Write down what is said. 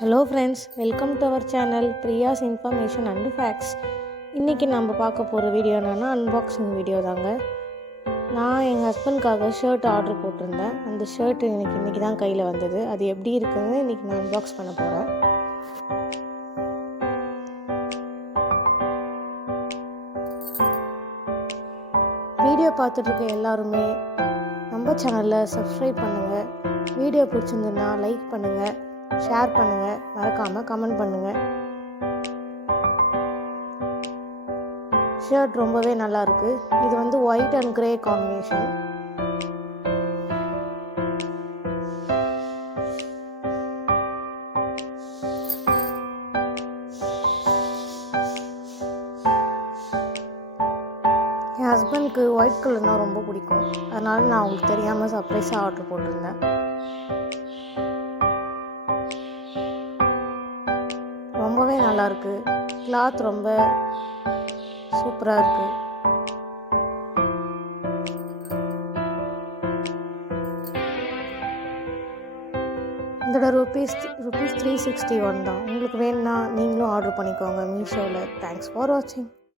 Hello friends, welcome to our channel Priya's information and facts. இன்றைக்கி நம்ம பார்க்க போகிற வீடியோ என்னென்னா அன்பாக்சிங் வீடியோ தாங்க. நான் எங்கள் ஹஸ்பண்ட்காக ஷர்ட் ஆர்டர் போட்டிருந்தேன். அந்த ஷர்ட் இன்றைக்கி தான் கையில் வந்தது. அது எப்படி இருக்குன்னு இன்றைக்கி நான் அன்பாக்ஸ் பண்ண போகிறேன். வீடியோ பார்த்துட்ருக்க எல்லாருமே நம்ம சேனலில் சப்ஸ்கிரைப் பண்ணுங்கள். வீடியோ பிடிச்சிருந்துன்னா லைக் பண்ணுங்கள், ஷேர் பண்ணுங்கள், மறக்காமல் கமெண்ட் பண்ணுங்கள். ஷர்ட் ரொம்பவே நல்லாயிருக்கு. இது வந்து ஒயிட் அண்ட் கிரே காம்பினேஷன். என் ஹஸ்பண்டுக்கு ஒயிட் கலர்னால் ரொம்ப பிடிக்கும். அதனால் நான் அவங்களுக்கு தெரியாமல் சர்ப்ரைஸாக ஆர்டர் போட்டிருந்தேன். ரொம்பவே நல்லாயிருக்கு. கிளாத் ரொம்ப சூப்பராக இருக்குது. இதோட ருபீஸ் 361 தான். உங்களுக்கு வேணும்னா நீங்களும் ஆர்டர் பண்ணிக்கோங்க மீஷோவில். தேங்க்ஸ் ஃபார் வாட்சிங்.